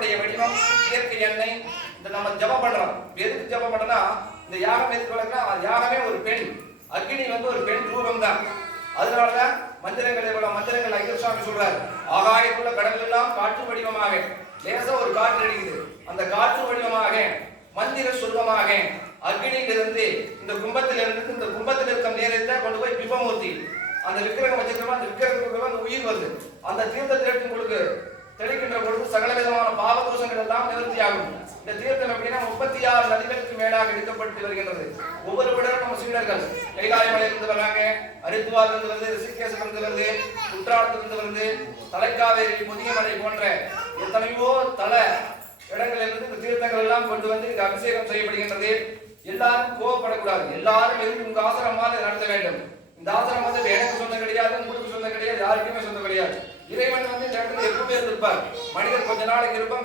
வடிவம் இயற்கை எண்ணெய் இந்த நம்ம ஜபம் பண்றோம். எதுக்கு ஜபம் பண்றோம்னா இந்த யாகம் எதுக்கு வளர்க்கனா யாகமே ஒரு பெண், அக்னி ஒரு பெண் ரூபம் தான். அதனாலதான் மந்திரங்கள் ஐயர் சுவாமி சொல்றாரு, ஆகாயத்துள்ள கடல் எல்லாம் காற்று வடிவமாக லேசா ஒரு காற்று அடிக்குது, அந்த காற்று வடிவமாக மந்திர சொல்வமாக அக்னியிலிருந்து இந்த கும்பத்திலிருந்து இந்த கும்பத்தில் இருக்க நேரத்தை கொண்டு போய் பிம்பமூர்த்தி அந்த விக்கிரகம் வச்சிருக்கோம். அந்த விக்கிரகத்துக்கு அந்த உயிர் வருது. அந்த தீர்த்தத்தை எடுத்து உங்களுக்கு தெளிக்கின்ற பொழுது சகல விதமான பாவ தோஷங்கள் எல்லாம் நிவர்த்தி ஆகும். இந்த தீர்த்தம் எப்படின்னா 36 நதிகளுக்கு மேலாக எடுக்கப்பட்டு வருகின்றது. ஒவ்வொரு விடரும் நம்ம சீடர்கள் கைலாயமலையிலிருந்து வர்றாங்க, ஹரித்வாரிலிருந்து வருது, ரிஷிகேசிலிருந்து வருது, குற்றாலத்திலிருந்து வருது, தலைக்காவேரி, முதியமலை போன்ற எத்தனையோ தல இடங்களிலிருந்து இந்த தீர்த்தங்கள் எல்லாம் கொண்டு வந்து இங்கு அபிஷேகம் செய்யப்படுகின்றது. எல்லாரும் கோவப்படக்கூடாது. எல்லாரும் இருந்து உங்க ஆசிரமாக நடத்த வேண்டும். இந்த ஆசிரமம் வந்து எனக்கு சொந்தம் கிடையாது, உங்களுக்கு சொந்தம் கிடையாது, யாருக்குமே சொந்தம் கிடையாது. இறைவன் இந்த இடத்துல எப்பவுமே இருப்பார். மனிதர் கொஞ்ச நாளைக்கு இருப்பான்.